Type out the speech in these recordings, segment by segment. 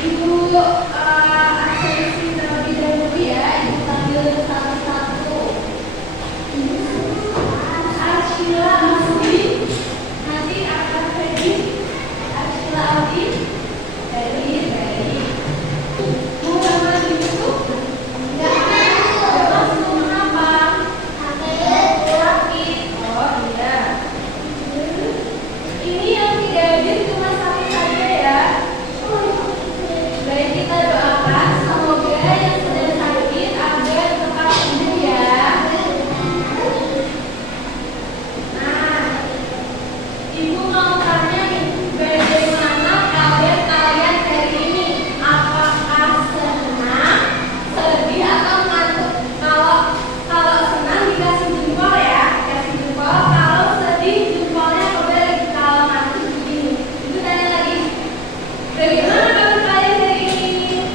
Ibu absensi terlebih dahulu ya. Ibu panggil satu-satu. Arshila Masudi, nanti akan Fedi. Arshila Aldi, dari Muhammad Yusuf. Enggak masuk kenapa? Laki. Oh iya. Ini yang tidak hadir cuma satu saja ya. Baik, kita doakan semoga yang sedang sakit agar tetap sembuh ya. Nah, Ibu mau tanya nih, bagaimana kabar kalian hari ini? Apakah senang, sedih, atau ngantuk? Kalau senang dikasih jempol ya, kasih jempol. Kalau sedih jempolnya kebalik. Kalau ngantuk begini. Ibu tanya lagi, bagaimana kabar kalian hari ini?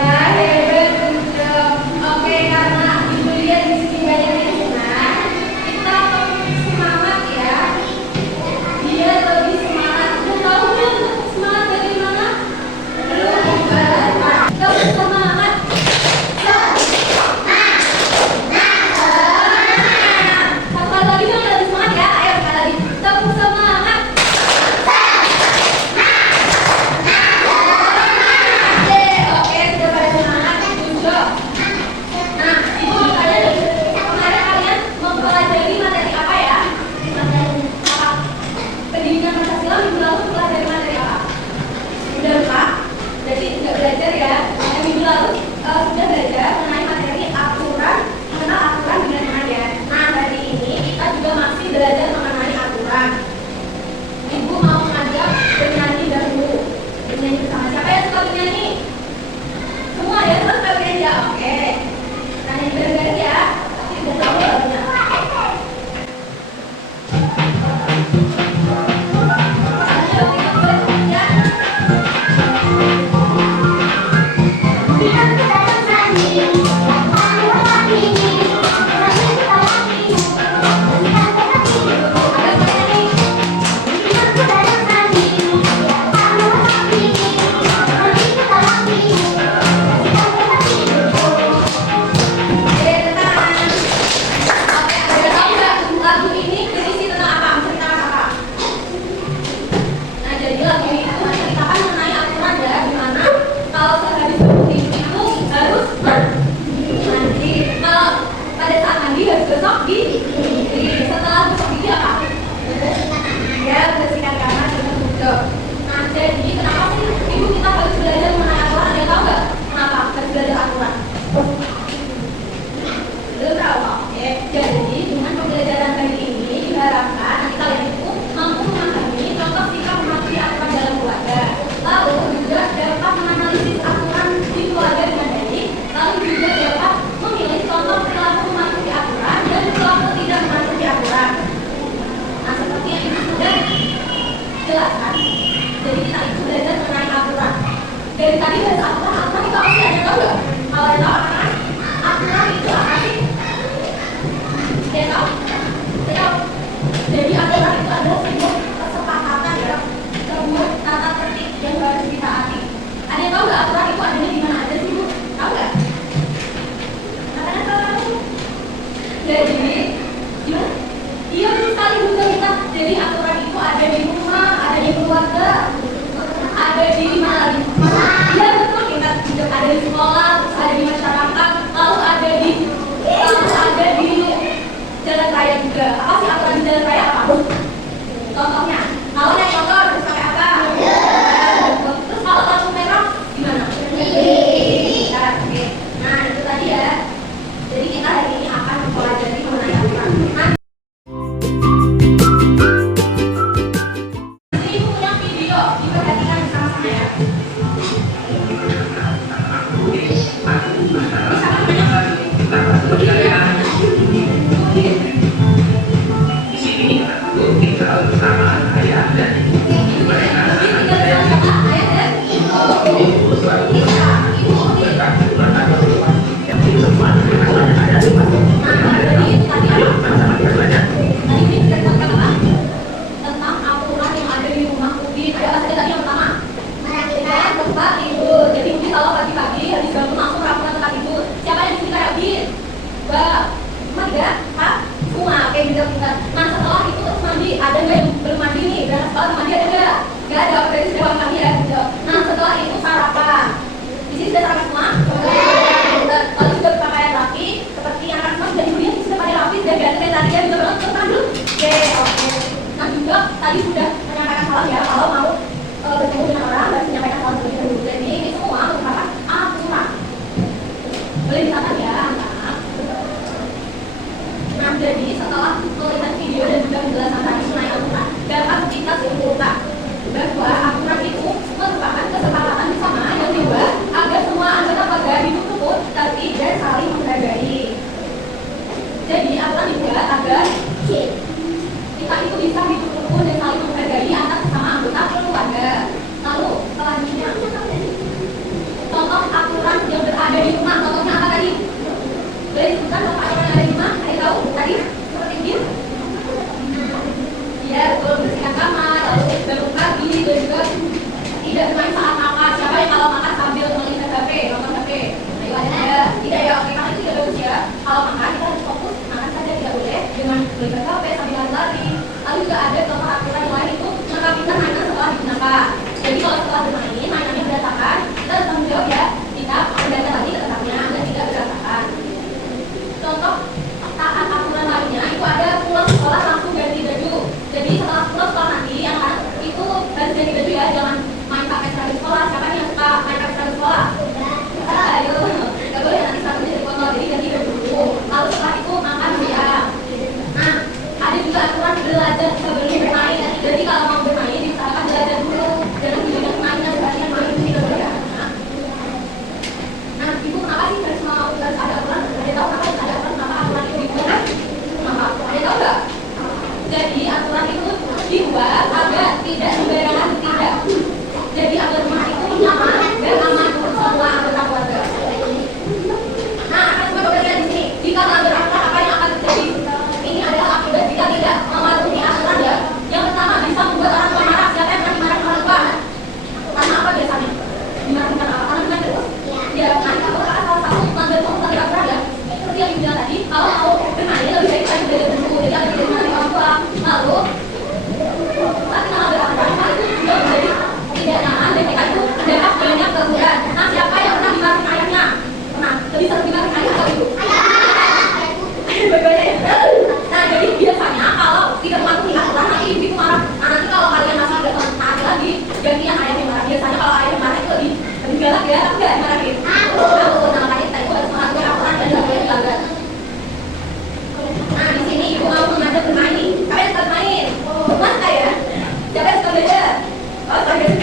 Wah, hebat untuk. Oke, karena Ibu lihat di sini banyak yang senang, kita semangat ya. Dia lebih semangat. Udah tahu belum untuk semangat bagaimana? Belum. Terus semangat. Satu kali lagi dong, lebih semangat ya. Ayo sekali lagi. Tepuk semangat. Oke, sudah pada semangat. Good job. Nah, Ibu mau tanya nih, kemarin kalian mempelajari materi apa ya? Materi apa? Pendidikan Pancasila minggu lalu pelajari materi apa? Udah lupa? Jadi nggak belajar ya? Yang minggu lalu sudah belajar mengenai materi aturan, mengenal aturan dengan nada. Nah, hari ini kita juga masih belajar mengenai aturan. Ibu mau mengajak bernyanyi dahulu. Bernyanyi bersama siapa yang suka bernyanyi? Semua ya, terus bernyanyi ya? Oke. Nyanyi bareng-bareng ya. Tapi udah tahu lagunya. Ayo kita bareng ya. Ada bernyanyi. Oke, tenang. Oke, ada tahu nggak lagu ini berisi tentang apa? Menceritakan apa? Nah, jadi lagu ini itu menceritakan mengenai aturan ya, gimana kalau sehabis tidur itu harus mandi. Kalau pada saat mandi harus gosok gigi. Setelah gosok gigi apa? Ya, bersihkan kamar dengan gosok. Nah, jadi kenapa sih Ibu kita harus belajar mengenai aturan? Ada tahu nggak kenapa harus belajar aturan? Belum tahu. Oke, jadi dengan pembelajaran kali ini diharapkan nanti kalian itu mampu memahami contoh sikap mematuhi aturan dalam keluarga. Lalu juga dapat menganalisis aturan di keluarga dengan baik. Lalu juga dapat memilih contoh perilaku mematuhi aturan dan perilaku tidak mematuhi aturan. Nah, seperti yang Ibu sudah jelaskan, jadi kita itu belajar mengenai aturan. Dari tadi bahas aturan itu apa sih? Ada tahu nggak? Kalau ada tahu apa? Aturan itu apa sih? Ada tahu? Tahu? Jadi aturan itu adalah sebuah kesepakatan ya, sebuah tata tertib yang harus ditaati. Ada yang tahu nggak aturan itu adanya di mana aja sih, Bu? Tahu nggak? Katanya tahu. Jadi gimana? Iya, betul sekali Bu Salita. Jadi aturan itu ada di rumah, ada di keluarga, ada di mana lagi? Iya betul, kita ada di sekolah, terus ada di masyarakat, lalu ada di jalan raya juga. Apa sih aturan di jalan raya apa? Contohnya, kalau naik motor harus pakai apa? Terus kalau lampu merah gimana? Oke. Nah itu tadi ya. Jadi kita hari ini akan mempelajari mengenai aturan. Nah, Ibu punya video. tidak bermain saat makan. Siapa yang kalau makan sambil melihat HP, nonton HP? Ayo ada. Tidak ya, oke, karena itu tidak bagus ya. Kalau makan kita harus fokus, makan saja tidak boleh dengan melihat HP sambil lari-lari. Lalu juga ada peraturan yang lain itu merapikan mainan setelah digunakan. Jadi kalau setelah bermain, mainannya berantakan, kita harus tanggung jawab ya. Kita menjaga tadi ke tempatnya agar tidak berantakan. Contoh taat aturan lainnya itu ada pulang sekolah langsung ganti baju. Jadi setelah pulang sekolah nanti anak-anak itu harus ganti baju ya, jangan main pakai seragam sekolah. Siapa nih yang suka main pakai seragam sekolah? Ayo, nggak boleh nanti seragamnya jadi kotor. Jadi ganti baju dulu. Lalu setelah itu makan siang. Nah, ada juga aturan belajar sebelum bermain. Jadi kalau mau bermain diusahakan belajar dulu. Jangan diberikan mainan sebagian main itu tidak boleh ya. Nah, ibu kenapa sih harus ada aturan? Ada tahu kenapa ada aturan? Kenapa aturan itu dibuat? Kenapa? Ada tahu nggak? Jadi aturan itu dibuat agar tidak sembarangan tidak. Jadi agar rumah itu nyaman dan aman untuk semua anggota keluarga. Nah, akan coba lihat di sini. Jika melanggar aturan apa yang akan terjadi? Ini adalah akibat jika tidak mematuhi aturan ya. Yang pertama bisa membuat orang tua marah. Siapa yang pernah dimarahin orang tua? Karena apa biasanya? Dimarahin karena apa? Karena benar terus. Ya, nah itu adalah salah satu melanggar aturan ya. Seperti yang dibilang tadi, kalau mau bermain lebih baik kita belajar dulu. Jadi agar tidak dimarahin orang tua. Lalu tapi melanggar aturan itu juga menjadi tidak nyaman dan mereka itu dapat banyak kerugian. Nah, siapa yang pernah dimarahin ayahnya? Pernah? Lebih sering dimarahin ayah atau ibu? Bagaimana ya? Nah, jadi biasanya kalau tidak mematuhi aturan nanti ibu itu marah. Nah, nanti kalau kalian masih tidak taat lagi, ganti yang ayah yang marah. Biasanya kalau ayah yang marah itu lebih galak ya, tapi nggak dimarahin. Nah, makanya kita itu harus mematuhi aturan dan tidak boleh dilanggar. Nah, di sini ibu mau mengajak bermain. Kalian suka bermain? Mas ya? Siapa yang suka belajar? Oh, suka belajar.